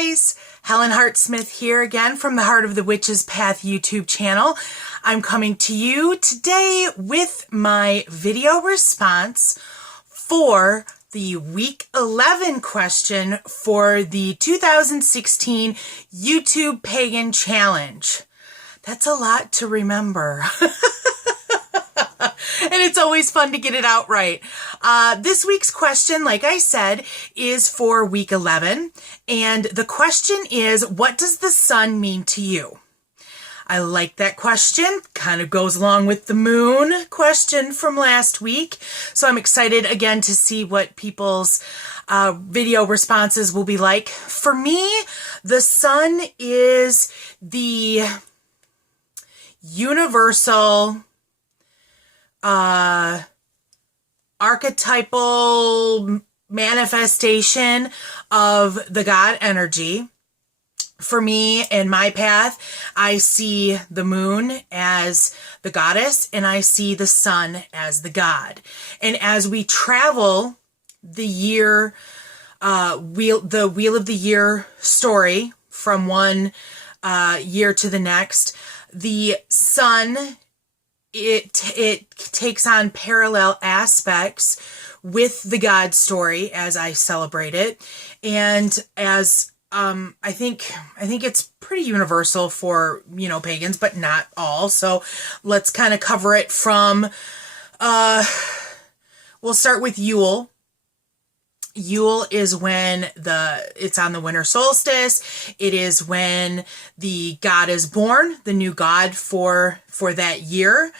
guys, Helen Hart-Smith here again from the Heart of the Witch's Path YouTube channel. I'm coming to you today with my video response for the week 11 question for the 2016 YouTube Pagan Challenge. That's a lot to remember. And it's always fun to get it out right. This week's question, like I said, is for week 11. And the question is, what does the sun mean to you? I like that question. Kind of goes along with the moon question from last week. So I'm excited again to see what people's video responses will be like. For me, the sun is the universal archetypal manifestation of the God energy. For me, in my path, I see the moon as the goddess and I see the sun as the god. And as we travel the year, the Wheel of the Year story from one year to the next, the sun, it takes on parallel aspects with the God story as I celebrate it. And as I think it's pretty universal for, pagans, but not all. So let's kind of cover it from, we'll start with Yule. Yule is when it's on the winter solstice. It is when the god is born, the new god for that year.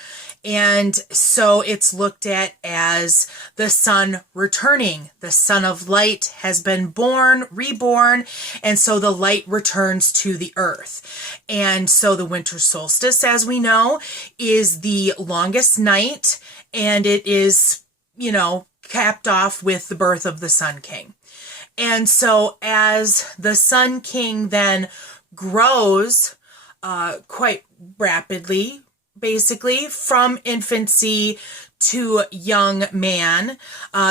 And so it's looked at as the sun returning. The sun of light has been reborn, and so the light returns to the earth. And so the winter solstice, as we know, is the longest night, and it is, capped off with the birth of the Sun King. And so as the Sun King then grows quite rapidly, basically from infancy to young man,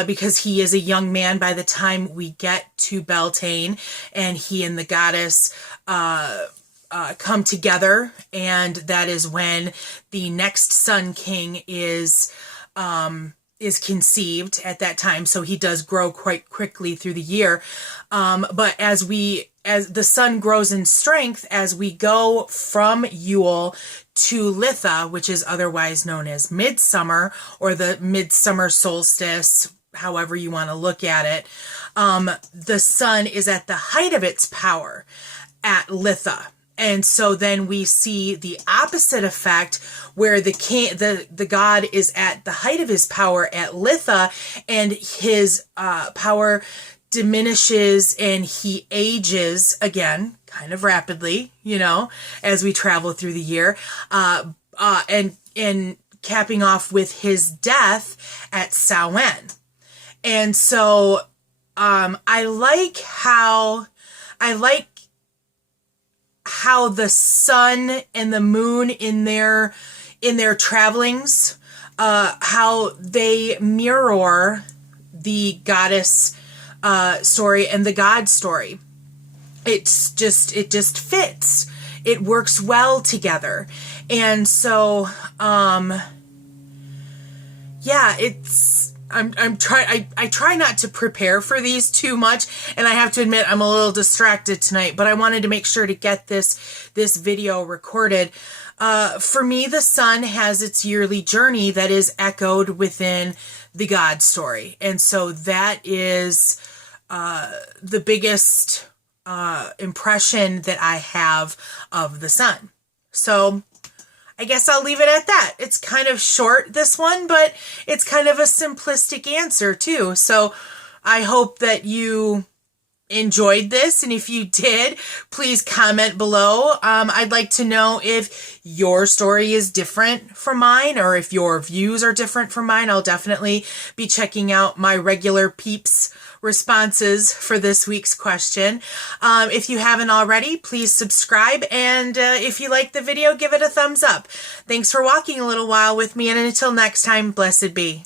because he is a young man by the time we get to Beltane, and he and the goddess come together, and that is when the next Sun King is conceived at that time. So he does grow quite quickly through the year. But as the sun grows in strength, as we go from Yule to Litha, which is otherwise known as midsummer, or the midsummer solstice, however you want to look at it, the sun is at the height of its power at Litha. And so then we see the opposite effect, where the god is at the height of his power at Litha, and his power diminishes and he ages again, kind of rapidly, as we travel through the year, and capping off with his death at Samhain. And so I like how the sun and the moon in their travelings, how they mirror the goddess story and the god story. It just fits. It works well together. And so yeah, I try not to prepare for these too much, and I have to admit I'm a little distracted tonight, but I wanted to make sure to get this video recorded. For me, the sun has its yearly journey that is echoed within the God story. And so that is the biggest impression that I have of the sun. So I guess I'll leave it at that. It's kind of short, this one, but it's kind of a simplistic answer too. So I hope that you enjoyed this, and if you did, please comment below. I'd like to know if your story is different from mine, or if your views are different from mine. I'll definitely be checking out my regular peeps responses for this week's question. If you haven't already, please subscribe, and if you like the video, give it a thumbs up. Thanks for walking a little while with me, and until next time, blessed be.